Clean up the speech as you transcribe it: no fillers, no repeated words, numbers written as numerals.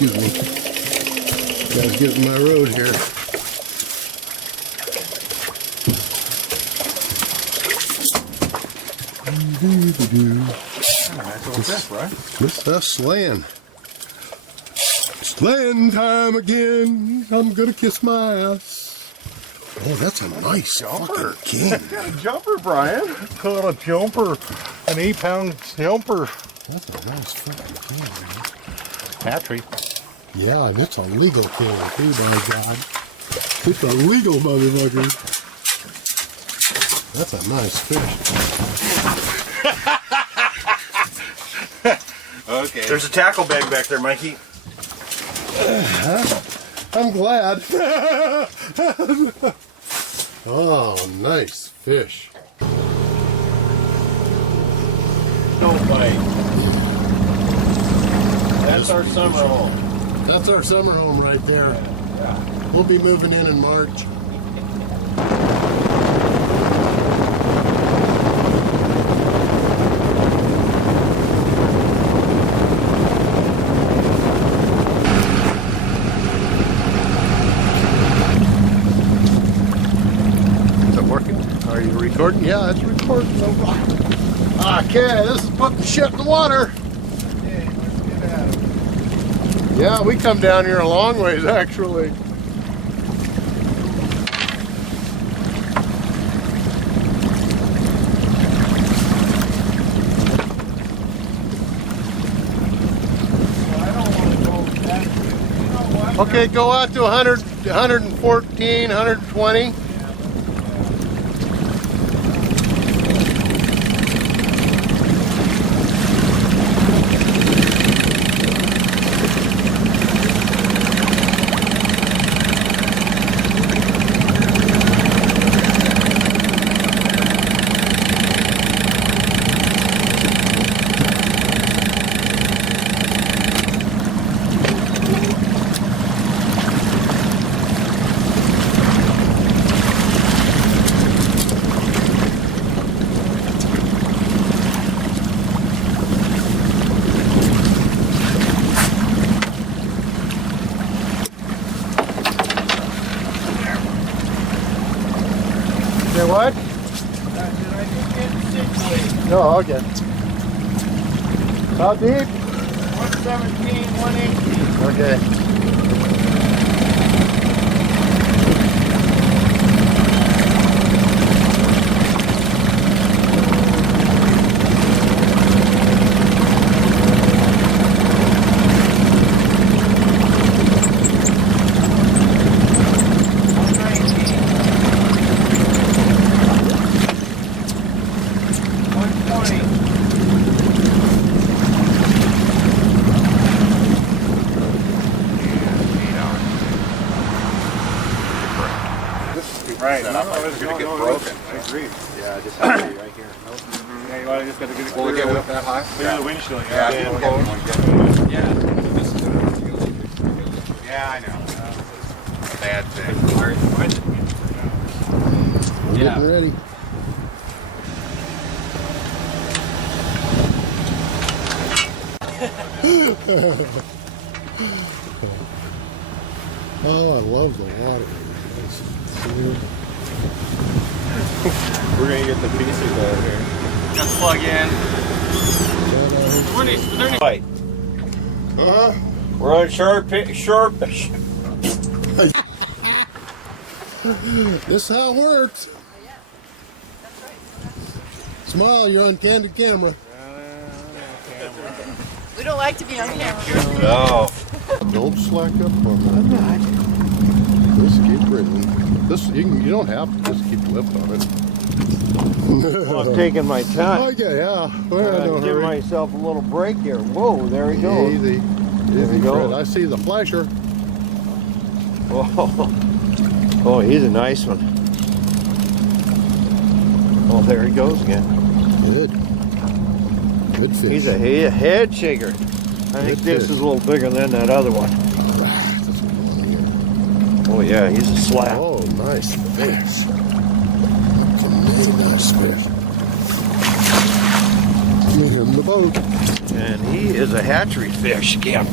excuse me. Guys, get in my road here. Nice little fish, right? This us slaying. Slaying time again. I'm gonna kiss my ass. Oh, that's a nice fucking king. Got a jumper, Brian. Caught a jumper. An 8-pound jumper. That's a nice fucking king, man. Hatchery. Yeah, and it's a legal king too, my God. It's a legal motherfucker. That's a nice fish. Okay. There's a tackle bag back there, Mikey. I'm glad. Oh, nice fish. No bite. That's our summer home. That's our summer home right there. Yeah. We'll be moving in March. Are you recording? Yeah, it's recording. Okay, this is putting shit in the water. Okay, let's get at it. Yeah, we come down here a long ways, actually. Okay, go out to 100, 114, 120. What? No, okay. How deep? 117, 118. Okay. Right. It's going to get broken. I agree. Yeah, I just have to be right here. Nope. Yeah, you want to just got to get it clear. Will it get up that high? Clear the windshield. Yeah. Yeah, I know. Bad thing. We're getting ready. Oh, I love the water. We're going to get the pieces out here. Just plug in. Right. Uh-huh. We're on sharp. This is how it works. Smile, you're on candid camera. We don't like to be on camera. No. Don't slack up on that. I'm not. Just keep bringing. This you don't have to just keep lift on it. Well, I'm taking my time. Okay, yeah. Well, Give myself a little break here. Whoa, there he goes. Easy. There Easy, we go. Fred. I see the flasher. Oh, he's a nice one. Oh, there he goes again. Good. Good fish. He's a head shaker. I think this is a little bigger than that other one. Oh yeah, he's a slap. Oh, nice fish. That's a really nice fish. Get him the boat. And he is a hatchery fish again.